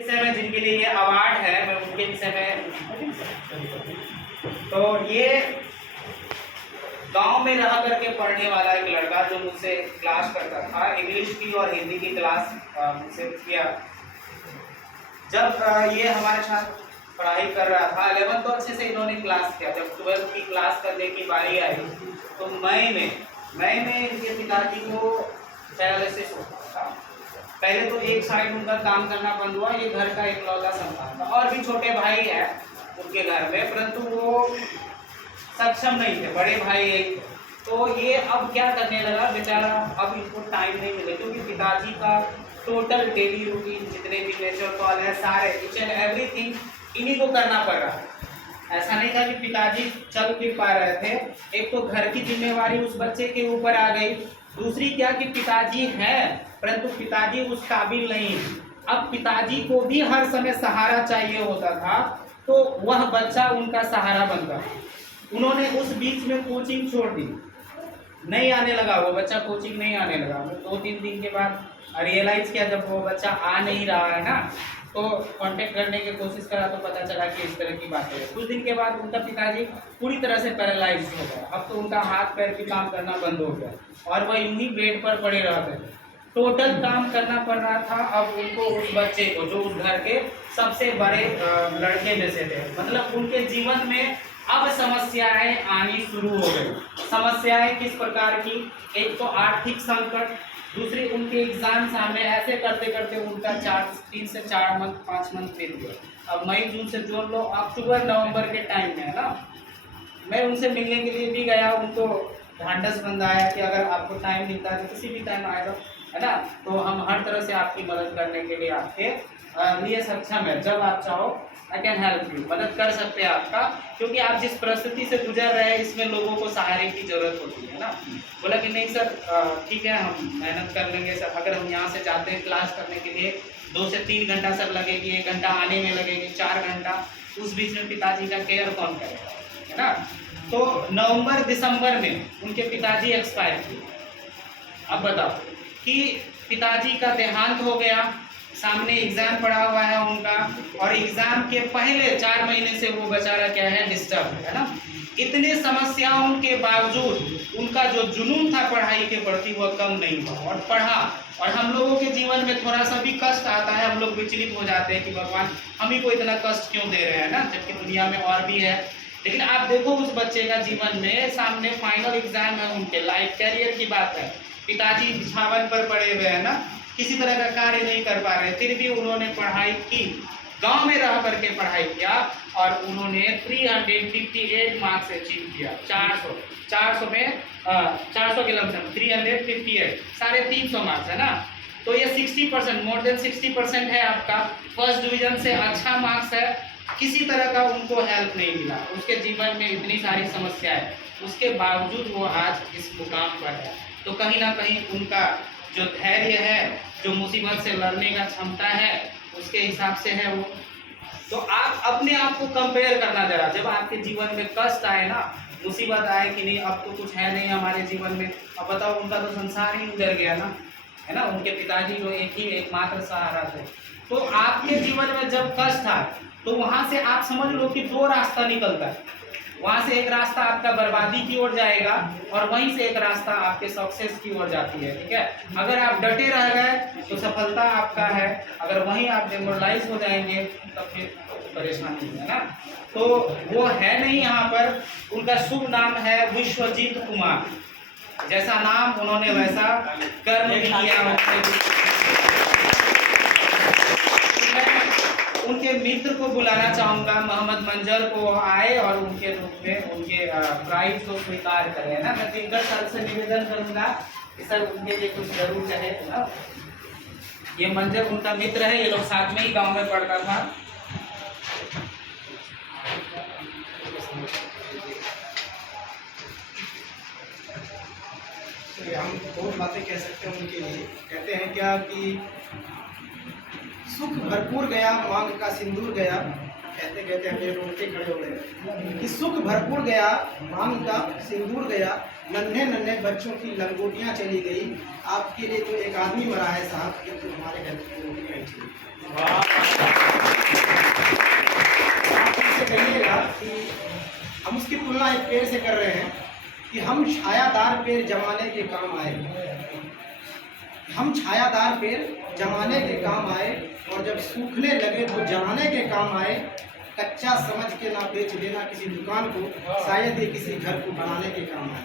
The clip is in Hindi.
विषय में जिनके लिए ये अवार्ड है, मैं उनके विषय में, तो ये गांव में रह करके पढ़ने वाला एक लड़का जो मुझसे क्लास करता था, इंग्लिश की और हिंदी की क्लास मुझसे किया। जब ये हमारे साथ पढ़ाई कर रहा था 11th तो अच्छे से इन्होंने क्लास किया। जब 12th की क्लास करने की बारी आई तो मई में इनके पिताजी को पैरालिसिस हो था। पहले तो एक साइड उनका काम करना बंद हुआ, ये घर का इकलौता संतान था और भी छोटे भाई है उनके घर में, परंतु वो सक्षम नहीं थे, बड़े भाई एक। तो ये अब क्या करने लगा बेचारा, अब इनको टाइम नहीं मिले क्योंकि पिताजी का टोटल डेली रूटीन जितने भी नेचर कॉल है सारे ईच एंड एवरीथिंग इन्हीं को करना पड़ रहा है। ऐसा नहीं था कि पिताजी चल फिर पा रहे थे। एक तो घर की जिम्मेवारी उस बच्चे के ऊपर आ गई, दूसरी क्या कि पिताजी है परंतु पिताजी उस काबिल नहीं। अब पिताजी को भी हर समय सहारा चाहिए होता था, तो वह बच्चा उनका सहारा बनता। उन्होंने उस बीच में कोचिंग छोड़ दी, नहीं आने लगा वो बच्चा, कोचिंग नहीं आने लगा। 2-3 दिन के बाद रियलाइज किया, जब वो बच्चा आ नहीं रहा है ना, तो कांटेक्ट करने की कोशिश करा तो पता चला कि इस तरह की बात है। कुछ दिन के बाद उनका पिताजी पूरी तरह से पैरालाइज हो गया। अब तो उनका हाथ पैर भी काम करना बंद हो गया और वह यूं ही बेड पर पड़े रहते थे। टोटल काम करना पड़ रहा था अब उनको उस बच्चे को, जो उस घर के सबसे बड़े लड़के में से थे। मतलब उनके जीवन में अब समस्याएं आनी शुरू हो गई। समस्याएं किस प्रकार की, एक तो आर्थिक संकट, दूसरी उनके एग्जाम सामने। ऐसे करते करते उनका 3 से 4 मंथ 5 मंथ बीत गया। अब मई जून से जोड़ लो, अक्टूबर नवंबर के टाइम में है ना, मैं उनसे मिलने के लिए भी गया। उनको ढांढस बंधाया कि अगर आपको टाइम मिलता है तो किसी भी टाइम आएगा, है ना, तो हम हर तरह से आपकी मदद करने के लिए आपके लिए सक्षम है। जब आप चाहो आई कैन हेल्प यू, मदद कर सकते हैं आपका, क्योंकि आप जिस परिस्थिति से गुजर रहे हैं इसमें लोगों को सहारे की जरूरत होती है ना। बोला कि नहीं सर ठीक है, हम मेहनत कर लेंगे सर। अगर हम यहाँ से जाते हैं क्लास करने के लिए 2 से 3 घंटा सर लगेगी, 1 घंटा आने में लगेगी, 4 घंटा, उस बीच में पिताजी का केयर कौन करेगा, है ना। तो नवंबर दिसंबर में उनके पिताजी एक्सपायर किए। अब बताओ कि पिताजी का देहांत हो गया, सामने एग्जाम पड़ा हुआ है उनका, और एग्जाम के पहले 4 महीने से वो बेचारा क्या है, डिस्टर्ब है ना। इतने समस्याओं के बावजूद उनका जो जुनून था पढ़ाई के प्रति वह कम नहीं हुआ और पढ़ा। और हम लोगों के जीवन में थोड़ा सा भी कष्ट आता है, हम लोग विचलित हो जाते हैं कि भगवान हम ही को इतना कष्ट क्यों दे रहे हैं ना, जबकि दुनिया में और भी है। लेकिन आप देखो उस बच्चे का जीवन में सामने फाइनल एग्जाम है उनके, लाइफ कैरियर की बात है। पिताजी बिछावन पर पड़े हुए हैं ना, किसी तरह का कार्य नहीं कर पा रहे, फिर भी उन्होंने पढ़ाई की, गांव में रह करके पढ़ाई किया और उन्होंने 358 मार्क्स अचीव किया। 400 में 400 के लमसम 358, 350 मार्क्स है ना। तो ये 60%, मोर देन 60% है आपका। फर्स्ट डिवीजन से अच्छा मार्क्स है। किसी तरह का उनको हेल्प नहीं मिला, उसके जीवन में इतनी सारी समस्याएं, उसके बावजूद वो आज इस मुकाम पर है। तो कहीं ना कहीं उनका जो धैर्य है, जो मुसीबत से लड़ने का क्षमता है, उसके हिसाब से है वो। तो आप अपने आप को कंपेयर करना जरा, जब आपके जीवन में कष्ट आए ना, मुसीबत आए कि नहीं अब तो कुछ है नहीं हमारे जीवन में, अब बताओ उनका तो संसार ही उजड़ गया ना, है ना। उनके पिताजी जो एकमात्र सहारा थे। तो आपके जीवन में जब कष्ट आए तो वहां से आप समझ लो कि 2 रास्ता निकलता है। वहां से एक रास्ता आपका बर्बादी की ओर जाएगा और वहीं से एक रास्ता आपके सक्सेस की ओर जाती है, ठीक है। अगर आप डटे रह गए तो सफलता आपका है, अगर वहीं आप डेमोरलाइज हो जाएंगे तो फिर परेशानी है ना। तो वो है नहीं यहाँ पर। उनका शुभ नाम है विश्वजीत कुमार, जैसा नाम उन्होंने वैसा कर्म भी किया। उनके मित्र को बुलाना चाहूँगा, मोहम्मद मंजर को आए और उनके रूप में उनके प्राइज को स्वीकार करें, है ना। मैं दिग्गज सर से निवेदन करूँगा कि सर उनके लिए कुछ जरूर कहे ना। ये मंजर उनका मित्र है, ये लोग साथ में ही गांव में पढ़ता था। हम बहुत बातें कह सकते हैं उनके लिए। कहते हैं क्या कि सुख भरपूर गया, मांग का सिंदूर गया। कहते कहते हम ये रोते खड़े हो गए कि सुख भरपूर गया, मांग का सिंदूर गया, नन्हे नन्हे बच्चों की लंगोटियां चली गई। आपके लिए तो एक आदमी मरा है साहब, ये तो हमारे घर की लंगोटियां ही चली। पेड़ से कर रहे हैं कि हम छायादार पेड़ जमाने के काम आए, हम छायादार पेड़ जमाने के काम आए, और जब सूखने लगे तो जलाने के काम आए। कच्चा समझ के ना बेच देना किसी दुकान को, शायद ये किसी घर को बनाने के काम आए।